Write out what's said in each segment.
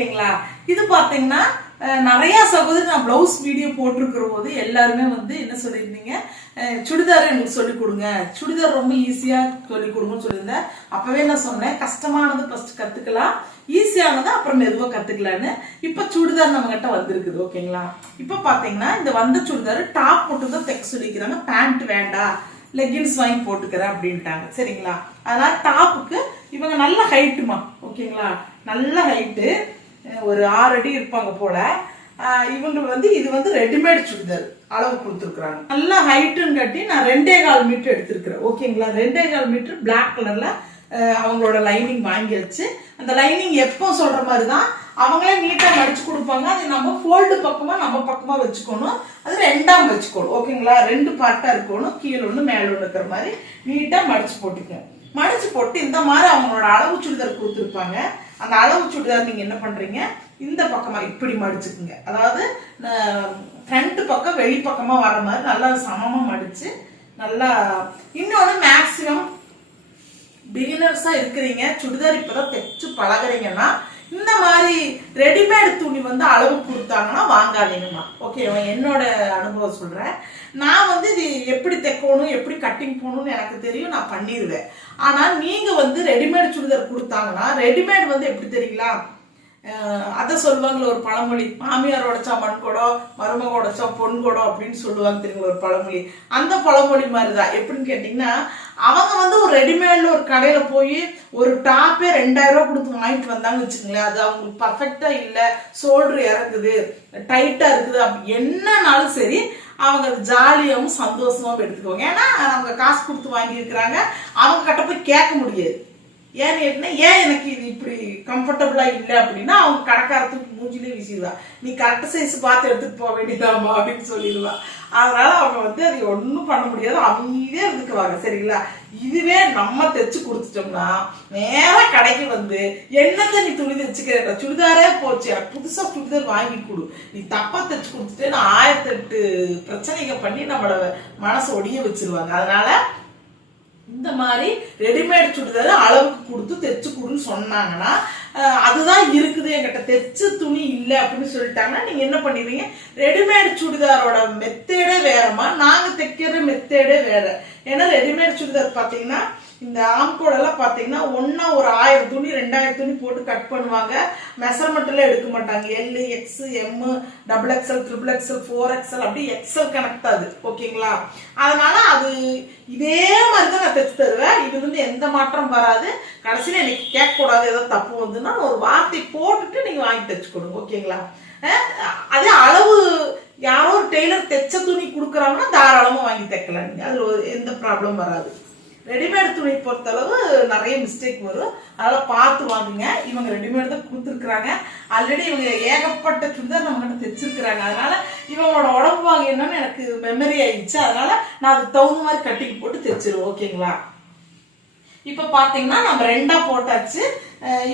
ஓகேங்களா. இது பாத்தீங்கன்னா நிறைய சகோதரி நான் பிளவுஸ் வீடியோ போட்டிருக்கிற போது எல்லாருமே வந்து என்ன சொல்லியிருந்தீங்க, சுடிதார் எனக்கு சொல்லிக் கொடுங்க, சுடிதார் ரொம்ப ஈஸியா சொல்லிக் கொடுங்கன்னு சொல்லியிருந்தேன். அப்பவே நான் சொன்னேன் கஷ்டமானது ஃபர்ஸ்ட் கத்துக்கலாம், ஈஸியானது அப்புறம் மெதுவா கத்துக்கலான்னு. இப்ப சுடிதார் நம்ம கிட்ட வந்திருக்குது. ஓகேங்களா. இப்ப பாத்தீங்கன்னா இந்த வந்த சுடிதார் டாப் மட்டும் தான் தைக்க சொல்லிக்கிறாங்க, பேண்ட் வேண்டாம் லெகின்ஸ் வாங்கி போட்டுக்கிறேன் அப்படின்ட்டாங்க. சரிங்களா. அதனால டாப்புக்கு இவங்க நல்ல ஹைட்டுமா. ஓகேங்களா. நல்ல ஹைட்டு, ஒரு 6 அடி இருப்பாங்க போல. இவங்க வந்து இது வந்து ரெடிமேட் சுடிதார் அளவு கொடுத்துருக்காங்க. நல்ல ஹைட்டுன்னு கட்டி நான் 2.25 மீட்டர் எடுத்திருக்கிறேன். ஓகேங்களா. 2.25 மீட்டர் பிளாக் கலர்ல அவங்களோட லைனிங் வாங்கியாச்சு. அந்த லைனிங் எப்போ சொல்ற மாதிரிதான் அவங்களே நீட்டா மடிச்சு கொடுப்பாங்க. அது நம்ம ஃபோல்டு பக்கமா நம்ம பக்கமா வச்சுக்கணும், அது 2ஆம் வச்சுக்கணும். ஓகேங்களா. 2 பார்ட்டா இருக்கணும், கீழே ஒண்ணு மேல ஒண்ணு இருக்கிற மாதிரி நீட்டா மடிச்சு போட்டுக்கணும். மடிச்சு போட்டு இந்த மாதிரி அவங்களோட அளவு சுடிதார் கொடுத்துருப்பாங்க. அந்த அளவு சுடிதார் நீங்க என்ன பண்றீங்க, இந்த பக்கமா இப்படி மடிச்சுக்குங்க. அதாவது ஃப்ரண்ட் பக்கம் வெளி பக்கமா வர மாதிரி நல்லா சமமா மடிச்சு நல்லா. இன்னொன்னு மேக்சிமம் பிகினர்ஸா இருக்கிறீங்க, சுடிதார் இப்பதான் தைச்சு பழகுறீங்கன்னா இந்த மாதிரி ரெடிமேட் துணி வந்து அளவு கொடுத்தாங்கன்னா வாங்காதீங்கம்மா. ஓகே, என்னோட அனுபவம் சொல்றேன். நான் வந்து இது எப்படி தைக்கணும் எப்படி கட்டிங் போகணும்னு எனக்கு தெரியும், நான் பண்ணிடுவேன். ஆனா நீங்க வந்து ரெடிமேட் சுடிதார் கொடுத்தாங்கன்னா, ரெடிமேட் வந்து எப்படி தெரியுங்களா, அத சொல்லுவாங்களே ஒரு பழமொழி, மாமியார் உடைச்சா மண் குடம், மருமக உடைச்சா பொன் குடம் அப்படின்னு சொல்லுவாங்க தெரியுங்களா ஒரு பழமொழி. அந்த பழமொழி மாதிரிதான். எப்படின்னு கேட்டீங்கன்னா, அவங்க வந்து ஒரு ரெடிமேட்ல ஒரு கடையில போய் ஒரு டாப்பே 2000 ரூபாய் கொடுத்து வாங்கிட்டு வந்தாங்கன்னு வச்சுக்கோங்களேன், அது அவங்களுக்கு பர்ஃபெக்டா இல்ல, ஷோல்டர் இறங்குது, டைட்டா இருக்குது, அப்படி என்னன்னாலும் சரி அவங்க ஜாலியாவும் சந்தோஷமாவும் எடுத்துக்குவாங்க. ஏன்னா அவங்க காசு கொடுத்து வாங்கி இருக்கிறாங்க, அவங்க கிட்ட போய் கேட்க முடியாது. ஏன்னு ஏன் எனக்கு இது இப்படி கம்ஃபர்டபுளா இல்லை அப்படின்னா அவங்க கடைக்காரத்துக்கு மூஞ்சிலே வீசிடுவா, நீ கரெக்ட் சைஸ் பார்த்து எடுத்துட்டு போக வேண்டியதாமா அப்படின்னு சொல்லிடுவா. அதனால அவங்க வந்து அது ஒன்றும் பண்ண முடியாது, அமைதியே இருந்துக்குவாங்க. சரிங்களா. இதுவே நம்ம தைச்சு கொடுத்துட்டோம்னா நேரா கடைக்கு வந்து என்னத்தை நீ துணி தைச்சுக்கிற, சுடிதாரே போச்சு, எனக்கு புதுசா சுடிதார் வாங்கி கொடு, நீ தப்பா தைச்சு கொடுத்துட்டு நான் 1008 பிரச்சனைகள் பண்ணி நம்மள மனசு ஒடிய வச்சிருவாங்க. அதனால இந்த மாதிரி ரெடிமேட் சுடிதார் அளவுக்கு கொடுத்து தைச்சு கொடுன்னு சொன்னாங்கன்னா, அதுதான் இருக்குது என்கிட்ட தைச்சு துணி இல்லை அப்படின்னு சொல்லிட்டாங்கன்னா நீங்க என்ன பண்ணிடுறீங்க, ரெடிமேட் சுடிதாரோட மெத்தேடே வேறமா, நாங்க தைக்கிற மெத்தேடே வேற. ஏன்னா ரெடிமேட் சுடிதார் பாத்தீங்கன்னா இந்த ஆம்கோடெல்லாம் பாத்தீங்கன்னா ஒன்னா ஒரு 1000 துணி 2000 துணி போட்டு கட் பண்ணுவாங்க, மெஷர்மெண்ட் எல்லாம் எடுக்க மாட்டாங்க. L, X, M, XXL, XXL, 4XL அப்படி எக்ஸல் கனெக்ட் அது. ஓகேங்களா. அதனால அது இதே மாதிரிதான் நான் தைச்சு தருவேன். இது வந்து எந்த மாற்றம் வராது. கடைசியில எனக்கு கேட்க கூடாது, ஏதாவது தப்பு வந்துன்னா ஒரு வார்த்தை போட்டுட்டு நீங்க வாங்கி தைச்சு கொடுங்க. ஓகேங்களா. அதே அளவு யாரோ ஒரு டெய்லர் தைச்ச துணி கொடுக்குறாங்கன்னா தாராளமா வாங்கி தைக்கலாம் நீங்க, அதுல எந்த ப்ராப்ளம் வராது. ரெடிமேட் துணி பொறுத்தளவு நிறைய மிஸ்டேக் வரும், அதனால பார்த்து வாங்குங்க. இவங்க ரெடிமேட் தான் கொடுத்துருக்குறாங்க, ஆல்ரெடி இவங்க ஏகப்பட்ட சுடிதார் நம்ம கிட்ட தைச்சிருக்கிறாங்க. அதனால இவங்களோட உடம்பு வாங்க என்னன்னு எனக்கு மெமரி ஆயிடுச்சு, அதனால நான் அதுக்கு தகுந்த மாதிரி கட்டிங் போட்டு தைச்சிருவேன். ஓகேங்களா. இப்ப பாத்தீங்கன்னா நம்ம 2ஆ போட்டாச்சு.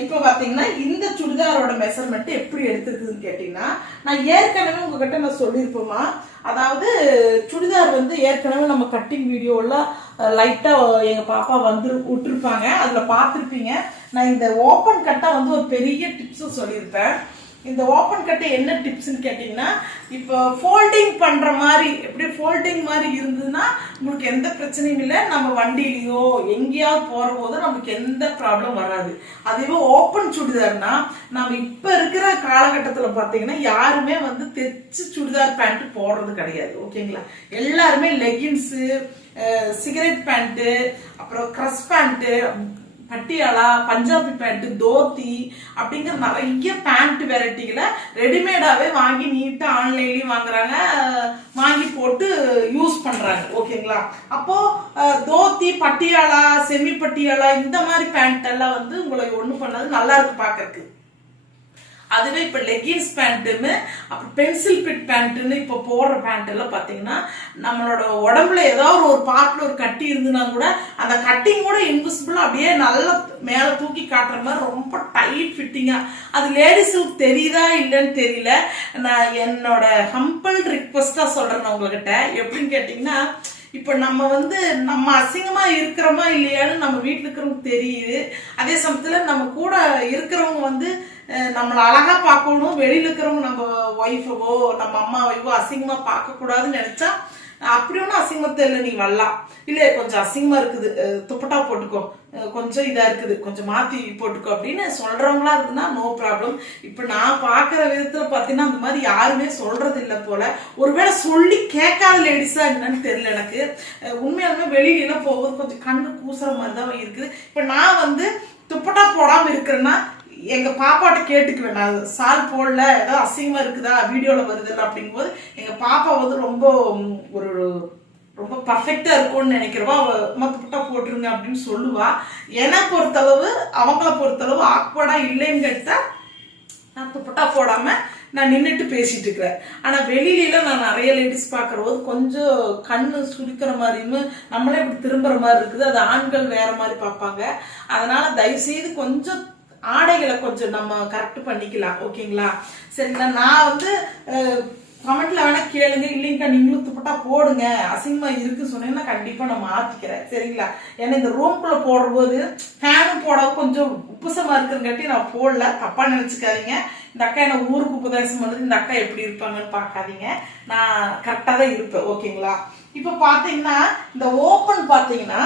இப்ப பாத்தீங்கன்னா இந்த சுடிதாரோட மெஷர்மெண்ட் எப்படி எடுத்துருக்குதுன்னு கேட்டீங்கன்னா, நான் ஏற்கனவே உங்ககிட்ட நான் சொல்லியிருப்போமா, அதாவது சுடிதார் வந்து ஏற்கனவே நம்ம கட்டிங் வீடியோல லைட்டா எங்க பாப்பா வந்து விட்டுருப்பாங்க, அதுல பாத்திருப்பீங்க. நான் இந்த ஓப்பன் கட்டா வந்து ஒரு பெரிய டிப்ஸ் சொல்லியிருப்பேன். இந்த ஓப்பன் கட்டை என்ன டிப்ஸ்ன்னு கேட்டீங்கன்னா, இப்போ ஃபோல்டிங் பண்ற மாதிரி, எப்படி ஃபோல்டிங் மாதிரி இருந்ததுன்னா உங்களுக்கு எந்த பிரச்சனையும் இல்லை, நம்ம வண்டியிலையோ எங்கேயாவது போற போது நமக்கு எந்த ப்ராப்ளம் வராது. அதுவே ஓப்பன் சுடிதார்னா நம்ம இப்ப இருக்கிற காலகட்டத்துல பாத்தீங்கன்னா யாருமே வந்து தைச்சு சுடிதார் பேண்ட் போடுறது கிடையாது. ஓகேங்களா. எல்லாருமே லெகின்ஸு, சிகரெட் பேண்ட்டு, அப்புறம் கிரஸ் பேண்ட்டு, பட்டியாலா, பஞ்சாபி பேண்ட், தோத்தி அப்படிங்கிற நிறைய பேண்ட் வெரைட்டிகளை ரெடிமேடாவே வாங்கி நீட்டா ஆன்லைன்லயும் வாங்குறாங்க, வாங்கி போட்டு யூஸ் பண்றாங்க. ஓகேங்களா. அப்போ தோத்தி, பட்டியாலா, செமி பட்டியாலா இந்த மாதிரி பேண்ட் எல்லாம் வந்து உங்களுக்கு ஒண்ணு பண்ணது நல்லா இருக்கு பாக்குறதுக்கு. அதுவே இப்ப லெகின்ஸ் பேண்ட்டுன்னு அப்புறம் பென்சில் பிட் பேண்ட்டுன்னு இப்ப போடுற பேண்ட் எல்லாம் பாத்தீங்கன்னா நம்மளோட உடம்புல ஏதாவது ஒரு பார்ட்ல ஒரு கட்டி இருந்துன்னா கூட அந்த கட்டிங் கூட இன்விசிபிளா அப்படியே நல்லா மேல தூக்கி காட்டுற மாதிரி ரொம்ப டைட் ஃபிட்டிங்கா, அது லேடிஸுக்கு தெரியுதா இல்லைன்னு தெரியல. நான் என்னோட ஹம்பிள் ரிக்வெஸ்டா சொல்றேன் உங்ககிட்ட. எப்படின்னு கேட்டீங்கன்னா, இப்ப நம்ம வந்து நம்ம அசிங்கமா இருக்கிறோமா இல்லையான்னு நம்ம வீட்டுல இருக்கிறவங்க தெரியுது. அதே சமயத்துல நம்ம கூட இருக்கிறவங்க வந்து நம்மள அழகா பார்க்கணும், வெளியில இருக்கிறவங்க நம்ம ஒய்ஃபவோ நம்ம அம்மாவையோ அசிங்கமா பார்க்க கூடாதுன்னு நினைச்சா அப்படி ஒன்றும் அசிங்கத்தை இல்லை, நீ வரலாம். இல்லை கொஞ்சம் அசிங்கமா இருக்குது, துப்பட்டா போட்டுக்கோ, கொஞ்சம் இதா இருக்குது, கொஞ்சம் மாத்தி போட்டுக்கோ அப்படின்னு சொல்றவங்களா இருக்குன்னா நோ ப்ராப்ளம். இப்ப நான் பாக்குற விதத்துல பாத்தீங்கன்னா அந்த மாதிரி யாருமே சொல்றது இல்லை போல. ஒருவேளை சொல்லி கேட்காத லேடிஸா என்னன்னு தெரியல எனக்கு. உண்மையாலுமே வெளியில போகும்போது கொஞ்சம் கண்ணு கூசுற மாதிரி தான் இருக்குது. இப்ப நான் வந்து துப்பட்டா போடாம இருக்கிறேன்னா எங்க பாப்பாட்ட கேட்டுக்குவேன், நான் சால் போடல, ஏதாவது அசிங்கமா இருக்குதா வீடியோல வருதுல்ல அப்படிங்கும்போது எங்க பாப்பா வந்து ரொம்ப பர்ஃபெக்டா இருக்கும்னு நினைக்கிறவா துப்பட்டா போட்டுருங்க அப்படின்னு சொல்லுவா. என்னை பொறுத்தளவு அவங்கள பொறுத்தளவு ஆக்வர்டா இல்லைன்னு கேட்டா நான் துப்பட்டா போடாம நான் நின்றுட்டு பேசிட்டு இருக்கிறேன். ஆனா வெளியில நான் நிறைய லேடிஸ் பாக்குற போது கொஞ்சம் கண்ணு சுடிக்கிற மாதிரியும் நம்மளே இப்படி திரும்புற மாதிரி இருக்குது. அது ஆண்கள் வேற மாதிரி பார்ப்பாங்க. அதனால தயவு செய்து கொஞ்சம் ஆடைகளை கொஞ்சம் நம்ம கரெக்ட் பண்ணிக்கலாம். ஓகேங்களா? சரிங்களா? நான் வந்து கமெண்ட்ல வேணா கேளுங்க, இல்லைங்கக்கா நீங்களும் துப்பட்டா போடுங்க அசிங்கமா இருக்கு சொன்னீங்கன்னா கண்டிப்பா நான் மாத்திக்கிறேன். சரிங்களா? ஏன்னா இந்த ரூம்குள்ள போடுற போது ஃபேனும் போட கொஞ்சம் உப்புசமா இருக்குங்காட்டி நான் போடல, தப்பா நினைச்சுக்காதீங்க. இந்த அக்கா என்ன ஊருக்கு உபதேசம் பண்ணுது, இந்த அக்கா எப்படி இருப்பாங்கன்னு பாக்காதீங்க, நான் கரெக்டா தான் இருப்பேன். ஓகேங்களா? இப்ப பாத்தீங்கன்னா இந்த ஓப்பன் பாத்தீங்கன்னா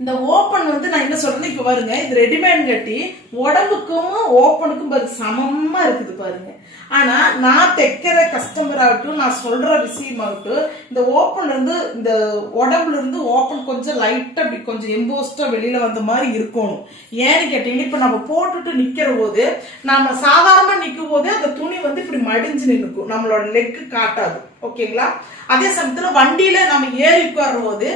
இந்த ஓப்பன் வந்து நான் என்ன சொல்றேன், இப்ப பாருங்க இது ரெடிமேட் கட்டி உடம்புக்கும் ஓப்பனுக்கும் சமமா இருக்குது பாருங்க. ஆனா நான் தைக்கிற கஸ்டமர் ஆகட்டும், நான் சொல்ற விஷயமாகட்டும், இந்த ஓப்பன்ல இருந்து இந்த உடம்புல இருந்து ஓப்பன் கொஞ்சம் லைட்டா அப்படி கொஞ்சம் எம்போஸ்டா வெளியில வந்த மாதிரி இருக்கணும். ஏன்னு கேட்டீங்கன்னா இப்ப நம்ம போட்டுட்டு நிக்கிற போது நம்ம சாதாரணமா நிக்கும் போது அந்த துணி வந்து இப்படி மடிஞ்சு நிற்கும், நம்மளோட லெக்கு காட்டாது. ஓகேங்களா? அதே சமயத்துல வண்டியில நம்ம ஏறி உட்கார்ற போது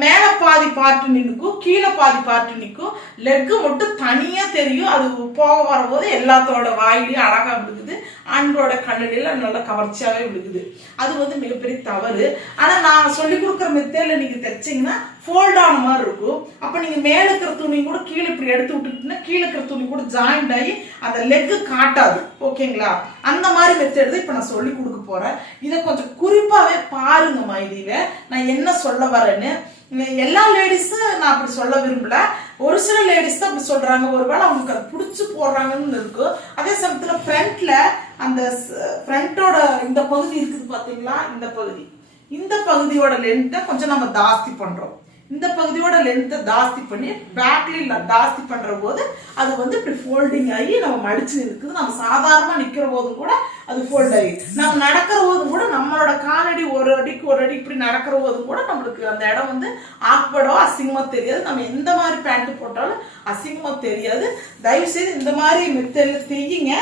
மேல பாதி பார்ட்டு நிற்கும், கீழே பாதி பார்ட்டு நிற்கும், லெக்கு மட்டும் தனியா தெரியும். அது போக வர போது எல்லாத்தோட வாயிலையும் அழகா விழுகுது, ஆண்களோட கண்ணில நல்லா கவர்ச்சியாவே விழுகுது. அது வந்து மிகப்பெரிய தவறு. ஆனா நான் சொல்லி கொடுக்குற மெத்தேட்ல நீங்க தைச்சீங்கன்னா ஃபோல்ட் ஆன மாதிரி இருக்கும். அப்ப நீங்க மேல இருக்கிற துணி கூட கீழே இப்படி எடுத்து விட்டுட்டீங்கன்னா கீழே இருக்கிற துணி கூட ஜாயிண்ட் ஆகி அந்த லெக்கு காட்டாது. ஓகேங்களா? அந்த மாதிரி மெத்தேட் இப்ப நான் சொல்லி கொடுக்க போறேன். இதை கொஞ்சம் குறிப்பாவே பாருங்க மைதியில நான் என்ன சொல்ல வரேன்னு. எல்லா லேடிஸும் நான் அப்படி சொல்ல விரும்பல, ஒரு சில லேடிஸ் தான் அப்படி சொல்றாங்க. ஒருவேளை அவங்களுக்கு அது பிடிச்சு போடுறாங்கன்னு இருக்கும். அதே சமயத்துல ஃப்ரண்ட்ல அந்த ஃப்ரண்டோட இந்த பகுதி இருக்குது பாத்தீங்களா, இந்த பகுதியோட லென்த்தை கொஞ்சம் நம்ம ஜாஸ்தி பண்றோம். இந்த பகுதியோட லென்த்தை ஜாஸ்தி பண்ணி பேக்ல ஜாஸ்தி பண்ற போது அது வந்து இப்படி ஃபோல்டிங் ஆகி நம்ம மடிச்சு இருக்குது. நம்ம சாதாரணமா நிக்கிற போதும் கூட அது ஃபோல்ட் ஆகி, நம்ம நடக்கிற போதும் கூட நம்மளோட காலடி ஒரு அடி இப்படி நடக்கிற போதும் கூட நம்மளுக்கு அந்த இடம் வந்து ஆக்வர்டோ அசிங்கமா தெரியாது. நம்ம எந்த மாதிரி பேண்ட் போட்டாலும் அசிங்கமா தெரியாது. தயவு செய்து இந்த மாதிரி மெத்தட்ல செய்யுங்க.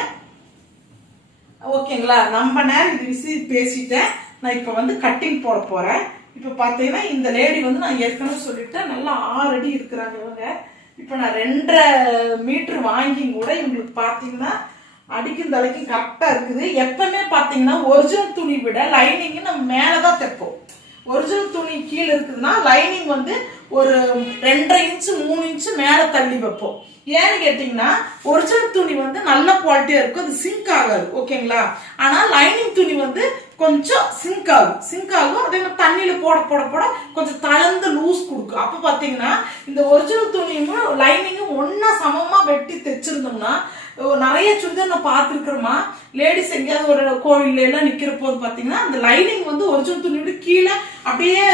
ஓகேங்களா? நம்ம நேரம் இது விஷயம் பேசிட்டேன். நான் இப்ப வந்து கட்டிங் போட போறேன். இப்ப பாத்தீங்கன்னா இந்த லேடி வந்து நான் ஏற்கனவே சொல்லிட்டேன் நல்லா 6 அடி இருக்கிறாங்க இவங்க. இப்ப நான் 2.5 மீட்டர் வாங்கி கூட இவங்களுக்கு பாத்தீங்கன்னா அடிக்கும் தலைக்கும் கரெக்டா இருக்குது. எப்பவுமே பாத்தீங்கன்னா ஒரிஜினல் துணி விட லைனிங் நம்ம மேலதான் தைப்போம். ஒரிஜினல் துணி கீழே இருக்குதுன்னா லைனிங் வந்து ஒரு 2.5 இன்ச்சு 3 இன்ச்சு மேல தள்ளி வைப்போம். ஏன்னு கேட்டீங்கன்னா ஒரிஜினல் துணி வந்து நல்ல குவாலிட்டியா இருக்கும், அது சிங்க் ஆகாது. ஓகேங்களா? ஆனா லைனிங் துணி வந்து கொஞ்சம் சிங்க் ஆகும். அதே மாதிரி தண்ணியில போட போட போட கொஞ்சம் தளர்ந்து லூஸ் கொடுக்கும். அப்ப பாத்தீங்கன்னா இந்த ஒரிஜினல் துணியும் லைனிங்கும் ஒன்னா சமமா வெட்டி தைச்சிருந்தோம்னா நிறைய சுடிதார் நான் பார்த்துருக்கிறோமா, லேடிஸ் எங்கேயாவது ஒரு கோவில்ல எல்லாம் நிக்கிற போது பாத்தீங்கன்னா அந்த லைனிங் வந்து ஒரிஜினல் துணியோட கீழே அப்படியே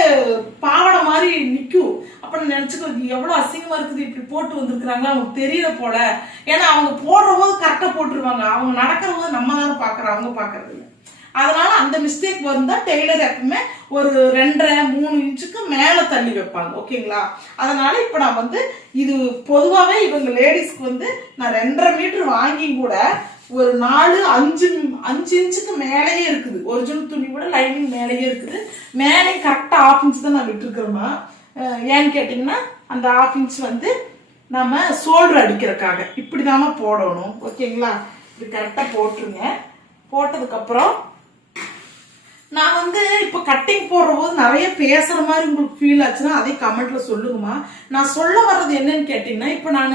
பாவடை மாதிரி நிக்கும். அப்ப நான் நினைச்சுக்கோ எவ்வளவு அசிங்கமா இருக்குது, இப்படி போட்டு வந்திருக்கிறாங்களா அவங்க தெரியல போல. ஏன்னா அவங்க போடுற போது கரெக்டா போட்டுருவாங்க, அவங்க நடக்கிற போது நம்ம தானே பாக்குறோம், அவங்க பாக்குறது இல்லை. அதனால அந்த மிஸ்டேக் வந்தா டெய்லர் எப்பவுமே ஒரு 2.5-3 இன்ச்சுக்கு மேல தள்ளி வைப்பாங்க. ஓகேங்களா? அதனால இப்ப நான் வந்து இது பொதுவாவே இவங்க லேடிஸ்க்கு வந்து நான் 2.5 மீட்டர் வாங்கி கூட ஒரு 4-5 இன்ச்சுக்கு மேலேயே இருக்குது. ஒரிஜினல் துணி கூட லைனிங் மேலேயே இருக்குது. மேலே கரெக்டா 1/2 இன்ச் தான் நான் விட்டுருக்கிறோமா. ஏன்னு கேட்டீங்கன்னா அந்த 1/2 இன்ச் வந்து நம்ம ஷோல்டர் அடிக்கிறதுக்காக இப்படிதாம போடணும். ஓகேங்களா? இது கரெக்டா போட்டுருங்க. போட்டதுக்கு அப்புறம் நான் வந்து இப்போ கட்டிங் போடுற போது நிறைய பேசுற மாதிரி உங்களுக்கு ஃபீல் ஆச்சுன்னா அதே கமெண்ட்ல சொல்லுங்கம்மா. நான் சொல்ல வர்றது என்னன்னு கேட்டீங்கன்னா, இப்போ நான்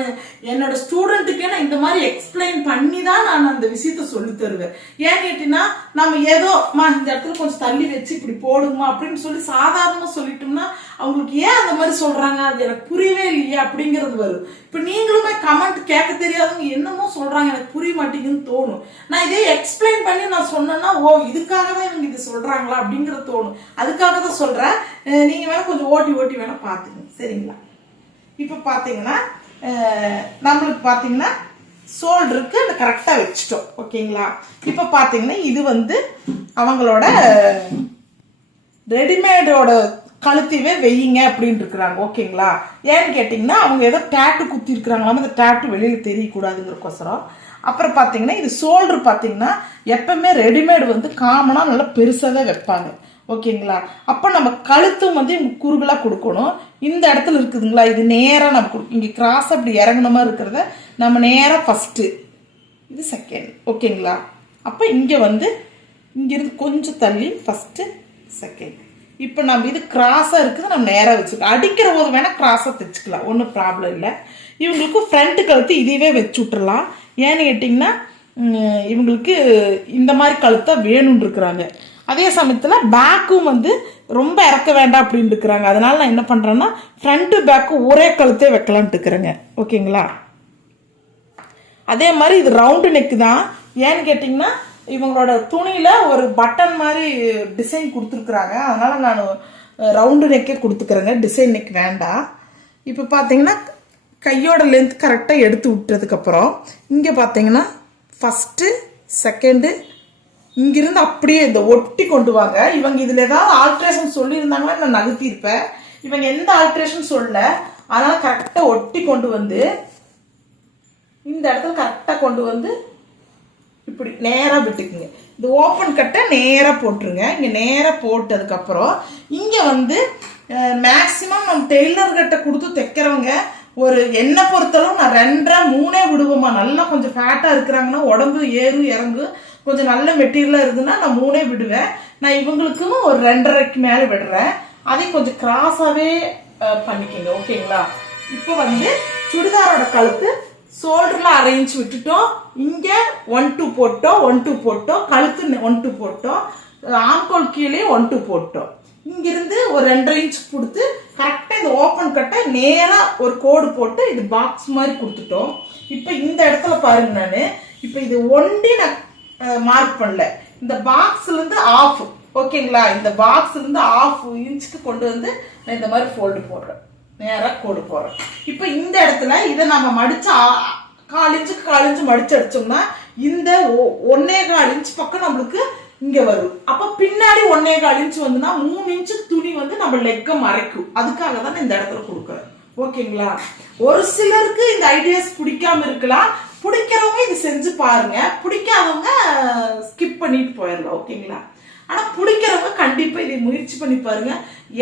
என்னோட ஸ்டூடெண்ட்டுக்கே நான் இந்த மாதிரி எக்ஸ்பிளைன் பண்ணி தான் நான் அந்த விஷயத்த சொல்லி தருவேன். ஏன் கேட்டீங்கன்னா, நம்ம ஏதோ இந்த இடத்துல கொஞ்சம் தள்ளி வச்சு இப்படி போடுங்கம்மா அப்படின்னு சொல்லி சாதாரணமா சொல்லிட்டோம்னா அவங்களுக்கு ஏன் அந்த மாதிரி சொல்றாங்க, அது எனக்கு புரியவே இல்லையே அப்படிங்கிறது வரும். இப்போ நீங்களுமே கமெண்ட் கேட்க தெரியாதவங்க என்னமோ சொல்றாங்க எனக்கு புரிய மாட்டேங்குதுன்னு தோணும். நான் இதே எக்ஸ்பிளைன் பண்ணி நான் சொன்னேன்னா ஓ இதுக்காக தான் இவங்க இது சொல்றாங்களா அப்படிங்கிறது தோணும். அதுக்காக தான் சொல்றேன். நீங்க வேணா கொஞ்சம் ஓட்டி வேணா பாத்துக்கங்க, சரிங்களா? இப்ப பாத்தீங்கன்னா நம்மளுக்கு பாத்தீங்கன்னா ஷோல்டருக்கு கரெக்டா வச்சுட்டோம், ஓகேங்களா? இப்ப பாத்தீங்கன்னா இது வந்து அவங்களோட ரெடிமேடோட கழுத்திவே வெய்யுங்க அப்படின்னு இருக்கிறாங்க, ஓகேங்களா? ஏன்னு கேட்டிங்கன்னா அவங்க ஏதோ டேட்டு குத்தி இருக்கிறாங்களாம், அந்த டேட்டு வெளியில் தெரியக்கூடாதுங்கிறக்கோசரம். அப்புறம் பார்த்தீங்கன்னா இது ஷோல்டர் பார்த்தீங்கன்னா எப்பவுமே ரெடிமேடு வந்து காமனாக நல்லா பெருசாக தான் வைப்பாங்க, ஓகேங்களா? அப்போ நம்ம கழுத்தும் வந்து இவங்க குறுகலாக கொடுக்கணும். இந்த இடத்துல இருக்குதுங்களா, இது நேராக நம்ம கொடுக்கும். இங்கே கிராஸ் அப்படி இறங்கின மாதிரி இருக்கிறத நம்ம நேராக ஃபஸ்ட்டு, இது செகண்ட், ஓகேங்களா? அப்போ இங்கே வந்து இங்கிருந்து கொஞ்சம் தள்ளி ஃபஸ்ட்டு செகண்ட். இப்போ நம்ம இது கிராஸாக இருக்குது, நம்ம நேராக வச்சுக்கலாம். அடிக்கிற போது வேணால் கிராஸாக தைச்சிக்கலாம், ஒன்றும் ப்ராப்ளம் இல்லை. இவங்களுக்கு ஃப்ரண்ட் கழுத்து இதுவே வச்சு விட்டுறலாம். ஏன்னு கேட்டிங்கன்னா இவங்களுக்கு இந்த மாதிரி கழுத்தை வேணும்னு இருக்கிறாங்க. அதே சமயத்தில் பேக்கும் வந்து ரொம்ப இறக்க வேண்டாம் அப்படின்னு இருக்கிறாங்க. அதனால நான் என்ன பண்ணுறேன்னா ஃப்ரண்ட்டு பேக்கு ஒரே கழுத்தே வைக்கலான்ட்டு இருக்கிறேங்க, ஓகேங்களா? அதே மாதிரி இது ரவுண்டு நெக்கு தான். ஏன்னு கேட்டிங்கன்னா இவங்களோட துணியில் ஒரு பட்டன் மாதிரி டிசைன் கொடுத்துருக்குறாங்க. அதனால் நான் ரவுண்டு நெக்கே கொடுத்துக்கிறேங்க, டிசைன் நெக் வேண்டாம். இப்போ பார்த்தீங்கன்னா கையோட லென்த் கரெக்டாக எடுத்து விட்டதுக்கப்புறம் இங்கே பார்த்தீங்கன்னா ஃபஸ்ட்டு செகண்டு இங்கிருந்து அப்படியே இந்த ஒட்டி கொண்டு வாங்க. இவங்க இதில் ஏதாவது ஆல்ட்ரேஷன் சொல்லியிருந்தாங்கன்னா நான் நகர்த்தியிருப்பேன். இவங்க எந்த ஆல்ட்ரேஷன் சொல்லல, அதனால் கரெக்டாக ஒட்டி கொண்டு வந்து இந்த இடத்துல கரெக்டாக கொண்டு வந்து இப்படி நேராக விட்டுக்குங்க. இந்த ஓப்பன் கட்டை நேராக போட்டுருங்க. இங்கே நேராக போட்டதுக்கப்புறம் இங்கே வந்து மேக்சிமம் நம்ம டெய்லர்கிட்ட கொடுத்து தைக்கிறவங்க ஒரு என்னை பொறுத்தளவு நான் 2.5 3 விடுவோமா. நல்லா கொஞ்சம் ஃபேட்டாக இருக்கிறாங்கன்னா உடம்பு ஏறு இறங்கு கொஞ்சம் நல்ல மெட்டீரியலாக இருக்குதுன்னா நான் 3 விடுவேன். நான் இவங்களுக்கும் ஒரு 2.5க்கு மேலே விடுறேன். அதை கொஞ்சம் கிராஸாகவே பண்ணிக்கோங்க, ஓகேங்களா? இப்போ வந்து சுடிதாரோட கழுத்து ஷோல்டர்ல அரேஞ்ச் விட்டுட்டோம். இங்க 1 2 போட்டோம், 1 2 போட்டோம், கழுத்து 1 2 போட்டோம், ஆம்கோல் கீழே 1 2 போட்டோம். இங்கிருந்து ஒரு 2.5 இன்ச் கொடுத்து கரெக்டா இந்த ஓப்பன் கட்டை நேரா ஒரு கோடு போட்டு இது பாக்ஸ் மாதிரி கொடுத்துட்டோம். இப்ப இந்த இடத்துல பாருங்க, நானு இப்ப இது ஒண்டி நான் மார்க் பண்ணல, இந்த பாக்ஸ்ல இருந்து ஆஃப், ஓகேங்களா? இந்த பாக்ஸ்ல இருந்து ½ இன்ச்சுக்கு கொண்டு வந்து நான் இந்த மாதிரி ஃபோல்டு போடுறேன், நேரா கோடு போடுறேன். இப்ப இந்த இடத்துல இதை நம்ம மடிச்சு 1/4 இன்ச்சுக்கு 1/4 இன்ச்சு மடிச்சு அடிச்சோம்னா இந்த 1.25 இன்ச் பக்கம் நம்மளுக்கு இங்க வரும். அப்ப பின்னாடி 1.25 இன்ச் வந்துன்னா 3 இன்ச்சுக்கு துணி வந்து நம்ம லெக்க மறைக்கும். அதுக்காக தான் இந்த இடத்துல கொடுக்குறேன், ஓகேங்களா? ஒரு சிலருக்கு இந்த ஐடியாஸ் பிடிக்காம இருக்கலாம். பிடிக்கிறவங்க இது செஞ்சு பாருங்க, பிடிக்காதவங்க ஸ்கிப் பண்ணிட்டு போயிடலாம், ஓகேங்களா? ஆனா பிடிக்கிறவங்க கண்டிப்பா இதை முயற்சி பண்ணி பாருங்க.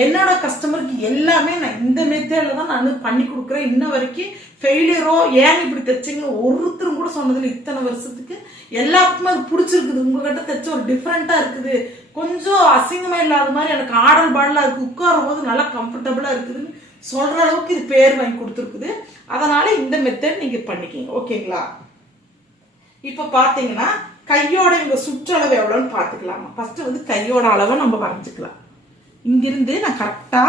என்னோட கஸ்டமருக்கு எல்லாமே நான் இந்த மெத்தட்ல தான் நான் பண்ணி கொடுக்குறேன். இன்ன வரைக்கும் ஃபெயிலியரோ ஏன் இப்படி தைச்சிங்கன்னு ஒருத்தரும் கூட சொன்னதில்லை. இத்தனை வருஷத்துக்கு எல்லாத்துக்குமே அது பிடிச்சிருக்குது. உங்ககிட்ட தைச்ச ஒரு டிஃப்ரெண்டா இருக்குது, கொஞ்சம் அசிங்கமா இல்லாத மாதிரி எனக்கு ஆடல் பாடலா இருக்கு, உட்காரும் போது நல்லா கம்ஃபர்டபுளா இருக்குதுன்னு சொல்ற அளவுக்கு இது பேர் வாங்கி கொடுத்துருக்குது. அதனால இந்த மெத்தட் நீங்க பண்ணிக்கீங்க, ஓகேங்களா? இப்ப பாத்தீங்கன்னா கையோட இங்க சுற்றளவு எவ்வளவுன்னு பாத்துக்கலாமா? ஃபர்ஸ்ட் வந்து கையோட அளவை நம்ம வரைஞ்சுக்கலாம். இங்கிருந்து நான் கரெக்டா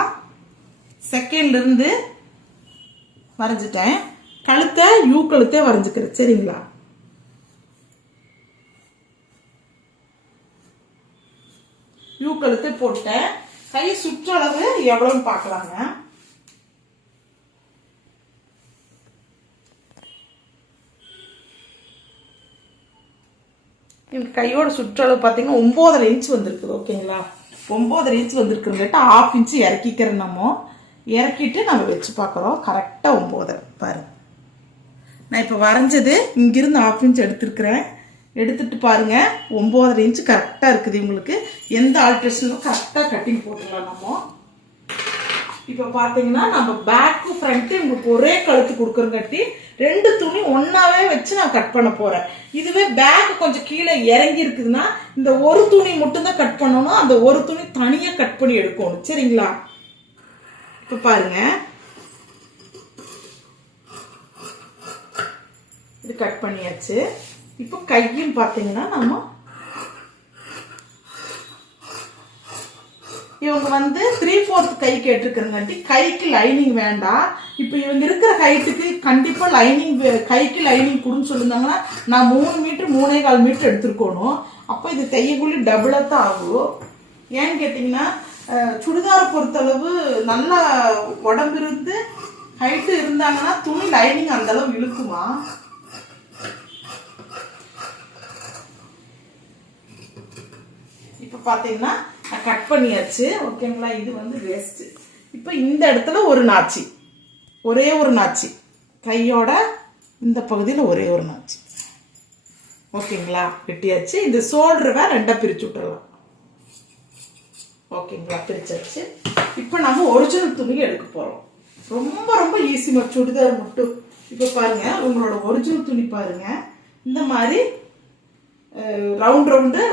செகண்ட்ல இருந்து வரைஞ்சிட்டேன். கழுத்தை யூ கழுத்தை வரைஞ்சுக்கிறேன், சரிங்களா? யூ கழுத்தை போட்டேன். கை சுற்றளவு எவ்வளவுன்னு பாக்கலாங்க. கையோட சுற்றளவு பார்த்தீங்கன்னா 9.5 இன்ச் வந்திருக்குது, ஓகேங்களா? 9.5 இன்ச் வந்திருக்குங்கிட்ட ½ இன்ச் இறக்கிக்கிறேன். நம்ம இறக்கிட்டு நம்ம வச்சு பார்க்குறோம். கரெக்டாக 9.5 பாருங்க. நான் இப்போ வரைஞ்சது இங்கிருந்து ½ இன்ச் எடுத்துருக்கிறேன். எடுத்துட்டு பாருங்க 9.5 இன்ச் கரெக்டாக இருக்குது. இவங்களுக்கு எந்த ஆல்ட்ரேஷனும் கரெக்டாக கட்டிங் போட்டுக்கலாம். நம்ம இப்போ பார்த்தீங்கன்னா நம்ம பேக்கு ஃப்ரண்ட்டு உங்களுக்கு ஒரே கழுத்து கொடுக்குறங்காட்டி 2 துணி ஒன்னாவே வச்சு நான் கட் பண்ண போறேன். இதுவே பேக் கொஞ்சம் கீழே இறங்கி இருக்குதுன்னா இந்த ஒரு துணி மட்டும் தான் கட் பண்ணணும், அந்த ஒரு துணி தனியா கட் பண்ணி எடுக்கணும். சரிங்களா? இப்ப பாருங்க, இது கட் பண்ணியாச்சு. இப்போ கையும் பாத்தீங்கன்னா நம்ம இவங்க வந்து 3/4 கை கேட்டிருக்கிறங்காட்டி கைக்கு லைனிங் வேண்டாம். இப்போ இவங்க இருக்கிற ஹைட்டுக்கு கண்டிப்பா லைனிங் கைக்கு லைனிங் கொடுன்னு சொல்லியிருந்தாங்கன்னா நான் 3 மீட்டர் 3.25 மீட்டர் எடுத்துருக்கணும். அப்போ இது தையக்கூலி டபுளா தான் ஆகும். ஏன்னு கேட்டிங்கன்னா சுடிதாரை பொறுத்தளவு நல்லா உடம்பு இருந்து ஹைட்டு இருந்தாங்கன்னா துணி லைனிங் அந்த அளவு இழுக்குமா. இப்போ பார்த்தீங்கன்னா கட் பண்ணியாச்சு. ஓகேங்களா? இது வந்து வேஸ்ட். இப்போ இந்த இடத்துல ஒரு நாச்சி, ஒரே ஒரு நாச்சி, கையோட இந்த பகுதியில் ஒரே ஒரு நாச்சி. ஓகேங்களா? வெட்டியாச்சு. இந்த ஷோல்டரை 2 பிரிச்சு விட்டுறலாம். ஓகேங்களா? பிரிச்சாச்சு. இப்போ நம்ம ஒரிஜினல் துணி எடுக்க போறோம். ரொம்ப ரொம்ப ஈஸிமா, சுடிதார் மட்டும். இப்போ பாருங்க, உங்களோட ஒரிஜினல் துணி பாருங்க, இந்த மாதிரி ரவுண்டு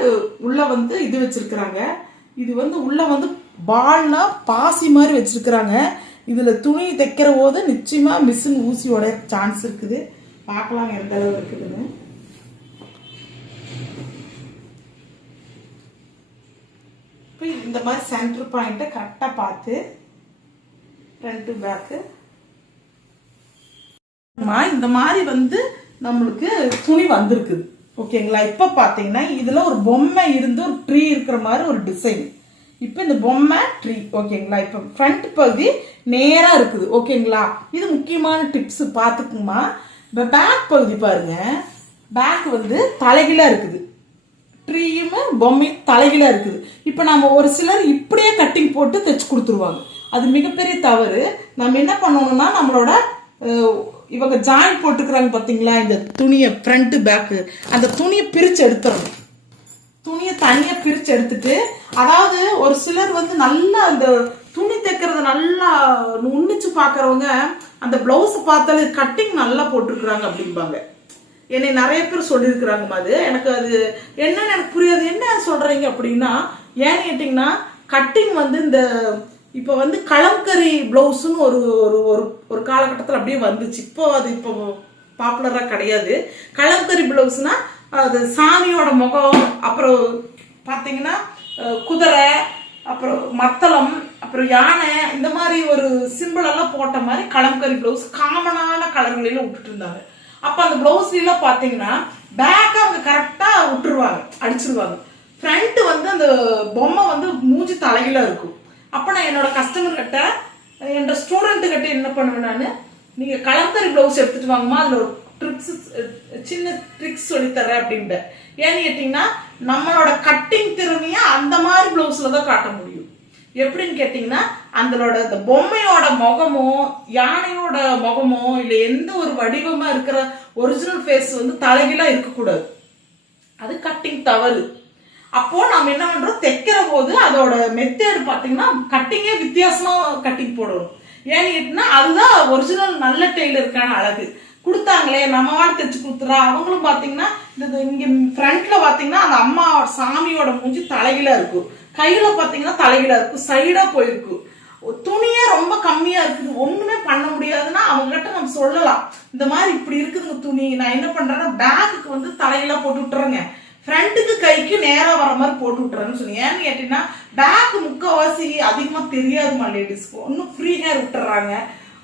உள்ள வந்து இது வச்சிருக்கிறாங்க. இது வந்து உள்ள வந்து பால்னா பாசி மாதிரி வச்சிருக்கிறாங்க. இதுல துணி தைக்கிற போது நிச்சயமா மிஷின் ஊசியோட சான்ஸ் இருக்குது. பார்க்கலாம் எந்த அளவு இருக்குதுன்னு. இந்த மாதிரி சென்டர் பாயிண்ட கரெக்டா பார்த்து ஃப்ரண்ட் பேக்கு இந்த மாதிரி வந்து நம்மளுக்கு துணி வந்திருக்குது. ஓகேங்களா? இப்ப பாத்தீங்கன்னா இதுல ஒரு பொம்மை இருந்து ஒரு ட்ரீ இருக்கிற மாதிரி ஒரு டிசைன். இப்ப இந்த பொம்மை ட்ரீ. ஓகேங்களா? இப்ப ஃப்ரண்ட் பகுதி நேரா இருக்குது. ஓகேங்களா? இது முக்கியமான டிப்ஸ் பாத்துக்குமா. இப்ப பேக் பகுதி பாருங்க, பேக் வந்து தலைகீழா இருக்குது, ட்ரீயும் பொம்மையும் தலைகீழா இருக்குது. இப்ப நம்ம ஒரு சிலர் இப்படியே கட்டிங் போட்டு தைச்சு கொடுத்துருவாங்க. அது மிகப்பெரிய தவறு. நம்ம என்ன பண்ணணும்னா நம்மளோட இவங்க ஜாயின் போட்டுக்கிறாங்க பாத்தீங்களா, இந்த துணியை ஃப்ரண்ட் பேக்கு, அந்த துணியை பிரிச்சு எடுத்துடணும். துணியை தனியா பிரிச்சு எடுத்துட்டு, அதாவது ஒரு சிலர் வந்து நல்லா அந்த துணி தைக்கிறத நல்லா உன்னிச்சு பாக்குறவங்க அந்த பிளவுஸ் பார்த்தாலே கட்டிங் நல்லா போட்டிருக்கிறாங்க அப்படிம்பாங்க. என்னை நிறைய பேர் சொல்லியிருக்கிறாங்க. அது எனக்கு அது என்னன்னு எனக்கு புரியாது. என்ன சொல்றீங்க அப்படின்னா, ஏன்னு கேட்டீங்கன்னா கட்டிங் வந்து இந்த இப்ப வந்து கலம்கரி பிளவுஸ்ன்னு ஒரு ஒரு காலகட்டத்தில் அப்படியே வந்துச்சு. இப்போ அது இப்போ பாப்புலரா கிடையாது. கலம்கரி பிளவுஸ்னா அது சாமியோட முகம், அப்புறம் பாத்தீங்கன்னா குதிரை, அப்புறம் மத்தளம், அப்புறம் யானை, இந்த மாதிரி ஒரு சிம்பிள் எல்லாம் போட்ட மாதிரி கலம்கரி பிளவுஸ் காமனான கலர்களில விட்டுட்டு இருந்தாங்க. அப்ப அந்த பிளவுஸ்ல பாத்தீங்கன்னா பேக் அவங்க கரெக்டா விட்டுருவாங்க, அடிச்சிருவாங்க. ஃப்ரண்ட் வந்து அந்த பொம்மை வந்து மூஞ்சி தலையில இருக்கும். அப்ப நான் என்னோட கஸ்டமர் கிட்ட, என்னோட ஸ்டூடெண்ட் கிட்ட என்ன பண்ணுவேன், நான் நீங்க கலம்கரி பிளவுஸ் எடுத்துட்டு வாங்கம்மா, அதுல ஒரு சின்ன ட்ரிக்ஸ் சொல்லித்தரேன் அப்படின்ட்டு. ஏன்னு கேட்டீங்கன்னா நம்மளோட கட்டிங் திறமைய அந்த மாதிரி பிளவுஸ்ல தான் காட்ட முடியும். எப்படின்னு கேட்டீங்கன்னா அந்தோட அந்த பொம்மையோட முகமோ யானையோட முகமோ இல்ல எந்த ஒரு வடிவமா இருக்கிற ஒரிஜினல் ஃபேஸ் வந்து தலைகீழா இருக்கக்கூடாது. அது கட்டிங் தவறு. அப்போ நம்ம என்ன பண்றோம், தைக்கிற போது அதோட மெத்தேடு பாத்தீங்கன்னா கட்டிங்கே வித்தியாசமா கட்டிங் போடணும். ஏன்னு கேட்டீங்கன்னா அதுதான் ஒரிஜினல் நல்ல டெய்லருக்கான அழகு. கொடுத்தாங்களே நம்மவால தைச்சு கொடுத்துறா. அவங்களும் பாத்தீங்கன்னா இந்த இங்க ஃப்ரண்ட்ல பாத்தீங்கன்னா அந்த அம்மா சாமியோட மூஞ்சி தலைகீழா இருக்கும், கையில பாத்தீங்கன்னா தலைகீழா இருக்கும், சைடா போயிருக்கும். துணியே ரொம்ப கம்மியா இருக்குது, ஒண்ணுமே பண்ண முடியாதுன்னா அவங்க கிட்ட நம்ம சொல்லலாம், இந்த மாதிரி இப்படி இருக்குதுங்க துணி, நான் என்ன பண்றேன்னா பேக்குக்கு வந்து தலைகீழா போட்டு விட்டுறேங்க, ஃப்ரண்ட்டுக்கு கைக்கு நேரா வர மாதிரி போட்டு விட்டுறேன்னு சொல்லி. ஏன்னு கேட்டீங்கன்னா பேக் முக்கால்வாசி அதிகமா தெரியாதுமா லேடிஸ்க்கு, ஒன்னும் ஃப்ரீ ஹேர் விட்டுறாங்க.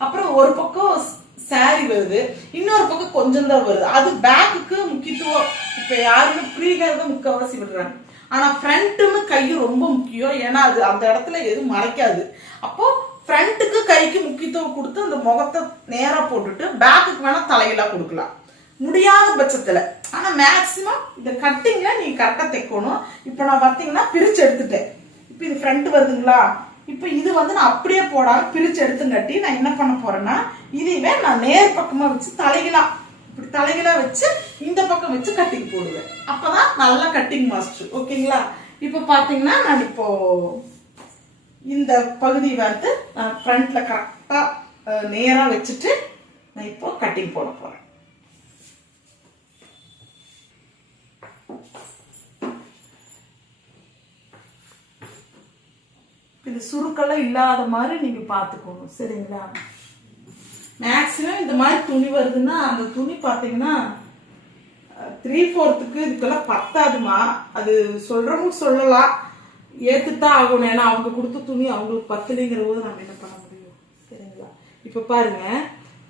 அப்புறம் ஒரு பக்கம் சாரி வருது, இன்னொரு பக்கம் கொஞ்சம் தான் வருது. அது பேக்குக்கு முக்கியத்துவம். இப்ப யாருமே ஃப்ரீ ஹேர் தான் முக்கால்வாசி விடுறாங்க. ஆனா ஃப்ரண்ட்டுன்னு கையும் ரொம்ப முக்கியம். ஏன்னா அது அந்த இடத்துல எதுவும் மறைக்காது. அப்போ ஃப்ரண்ட்டுக்கு கைக்கு முக்கியத்துவம் கொடுத்து அந்த முகத்தை நேரா போட்டுட்டு பேக்குக்கு வேணா தலையிலா கொடுக்கலாம் முடியாத பட்சத்துல. ஆனா மேக்சிமம் இந்த கட்டிங்ல நீங்க கரெக்டா தைக்கணும். இப்ப நான் பாத்தீங்கன்னா பிரிச்சு எடுத்துட்டேன். இப்ப இது ஃப்ரண்ட் வருதுங்களா, இப்ப இது வந்து நான் அப்படியே போடாம பிரிச்சு எடுத்துங்கட்டி நான் என்ன பண்ண போறேன்னா இதுவே நான் நேர் பக்கமா வச்சு தலைகீழா இப்படி தலைகீழா வச்சு இந்த பக்கம் வச்சு கட்டிங் போடுவேன். அப்பதான் நல்லா கட்டிங் மாஸ்டர். ஓகேங்களா? இப்ப பாத்தீங்கன்னா நான் இப்போ இந்த பகுதி வந்து நான் ஃப்ரண்ட்ல கரெக்டா நேரா வச்சுட்டு நான் இப்போ கட்டிங் போட போறேன். இது சுருக்கெல்லாம் இல்லாத மாதிரி நீங்க பாத்துக்கணும், சரிங்களா? மேக்ஸிமம் இந்த மாதிரி துணி வருதுன்னா அந்த துணி பாத்தீங்கன்னா 3/4 இதுக்கெல்லாம் பத்தாதுமா. அது சொல்றவங்க சொல்லலாம், ஏத்துத்தான் ஆகணும். ஏன்னா அவங்க கொடுத்த துணி அவங்களுக்கு பத்தலைங்கிற போது நம்ம என்ன பண்ண முடியும், சரிங்களா? இப்ப பாருங்க,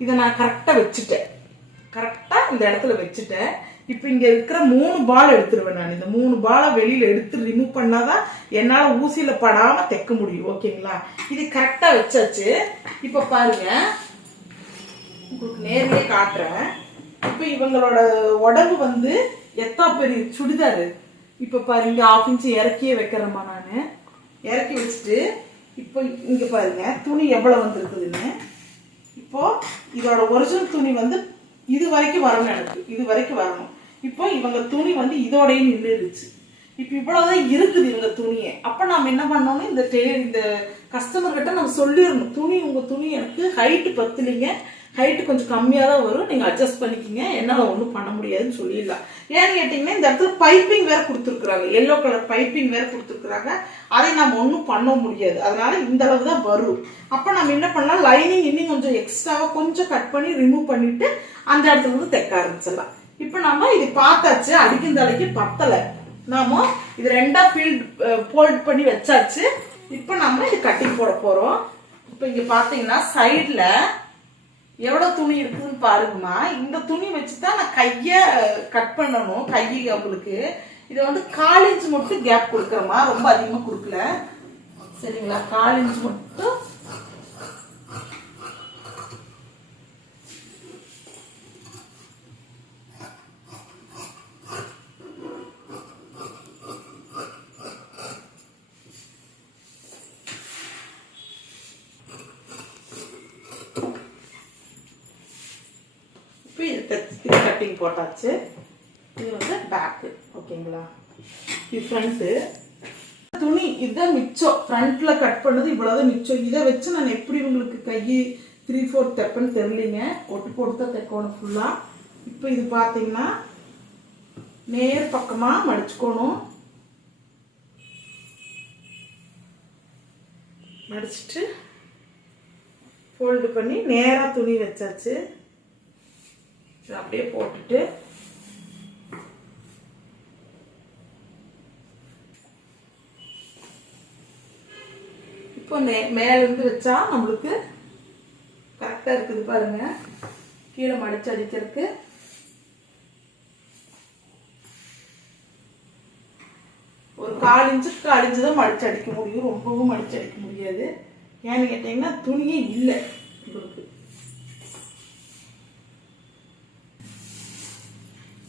இதை நான் கரெக்டா வச்சுட்டேன், கரெக்டா இந்த இடத்துல வச்சுட்டேன். இப்ப இங்க இருக்கிற 3 பால் எடுத்துருவேன் நான். இந்த 3 பாலை வெளியில எடுத்து ரிமூவ் பண்ணாதான் என்னால ஊசியில படாம தைக்க முடியும், ஓகேங்களா? இது கரெக்டா வச்சாச்சு. இப்ப பாருங்க, உங்களுக்கு நேர்லயே காட்டுறேன். இப்ப இவங்களோட உடம்பு வந்து எத்தா பெரிய சுடிதாரு. இப்ப பாருங்க, 1/2 இன்ச் இறக்கியே வைக்கிறேம்மா நானு. இறக்கி வச்சுட்டு இப்போ இங்க பாருங்க துணி எவ்வளவு வந்திருக்குதுன்னு. இப்போ இதோட ஒரிஜினல் துணி வந்து இது வரைக்கும் வரணும், எனக்கு இது வரைக்கும் வரணும். இப்போ இவங்க துணி வந்து இதோடய நின்றுடுச்சு. இப்ப இவ்வளவுதான் இருக்குது இவங்க துணியை. அப்ப நாம என்ன பண்ணோம்னு இந்த கஸ்டமர் கிட்ட நம்ம சொல்லிடணும், துணி உங்க துணி எனக்கு ஹைட் பத்தலைங்க, ஹைட் கொஞ்சம் கம்மியா தான் வரும், நீங்க அட்ஜஸ்ட் பண்ணிக்கிங்க, என்னால ஒண்ணும் பண்ண முடியாதுன்னு சொல்லிடலாம். ஏன்னு கேட்டீங்கன்னா இந்த இடத்துல பைப்பிங் வேற கொடுத்துருக்காங்க, எல்லோ கலர் பைப்பிங் வேற கொடுத்துருக்காங்க. அதை நம்ம ஒன்றும் பண்ண முடியாது, அதனால இந்த அளவு தான் வரும். அப்ப நம்ம என்ன பண்ணலாம், லைனிங் இன்னும் கொஞ்சம் எக்ஸ்ட்ராவா கொஞ்சம் கட் பண்ணி ரிமூவ் பண்ணிட்டு அந்த இடத்துல வந்து தைக்க ஆரம்பிச்சிடலாம். இப்ப நம்ம இது பார்த்தாச்சு, அடிக்கும் தலைக்கு பத்தல, நாம இது 2ஆ ஃபோல்ட் பண்ணி வச்சாச்சு. இப்ப நம்ம இது கட்டிங் போட போறோம். இப்ப இங்க பாத்தீங்கன்னா சைட்ல எவ்வளவு துணி இருக்குதுன்னு பாருங்கம்மா. இந்த துணி வச்சுதான் நான் கைய கட் பண்ணணும். கையை அவங்களுக்கு இது வந்து 1/4 இன்ச் மட்டும் கேப் கொடுக்குறோமா, ரொம்ப அதிகமா கொடுக்கல, சரிங்களா? 1/4 இன்ச் மட்டும். இது கட்டிங் போட்டாச்சு. இது வந்து பேக், ஓகேங்களா? இது ஃப்ரண்ட் துணி, இதுதான் மிச்சம். ஃப்ரண்ட்ல கட் பண்ணது இவ்வளவுதான் மிச்சம். இதை வச்சு நான் எப்படி உங்களுக்கு கை 3/4 தைப்பேன்னு தெரியலீங்க, ஒட்டு போட்டு தான் தைக்கணும் ஃபுல்லா. இப்போ இது பாத்தீங்கன்னா நேர் பக்கமா மடிச்சுக்கணும். மடிச்சுட்டு ஃபோல்டு பண்ணி நேரா துணி வச்சாச்சு. அப்படியே போட்டுட்டு இப்போ மேல இருந்து வச்சா நம்மளுக்கு கரெக்டா இருக்குது பாருங்க. கீழே மடிச்சு அடிக்கிறதுக்கு ஒரு 1/4 இன்ச்சு தான் மடிச்சு அடிக்க முடியும், ரொம்பவும் மடிச்சு அடிக்க முடியாது. ஏன்னு கேட்டீங்கன்னா துணியே இல்லை உங்களுக்கு.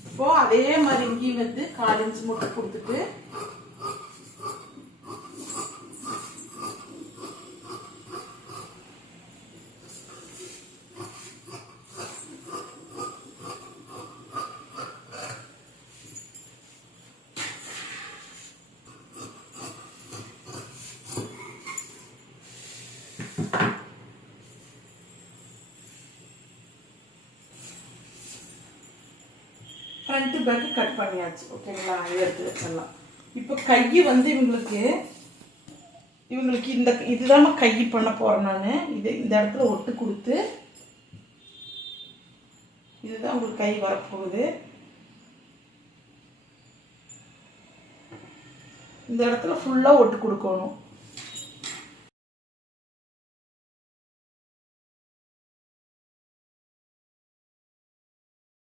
இப்போ அதே மாதிரி இங்கேயும் வந்து 1/4 இன்ச் மட்டும் கொடுத்துட்டு ஃப்ரண்ட் பேக் கட் பண்ணியாச்சு, ஓகேங்களா? எடுத்து வச்சிடலாம். இப்போ கை வந்து இவங்களுக்கு இந்த இதுதான் கை பண்ண போறேன் நான். இது இந்த இடத்துல ஒட்டு கொடுத்து இதுதான் உங்களுக்கு கை வரப்போகுது. இந்த இடத்துல ஃபுல்லா ஒட்டு கொடுக்கணும்.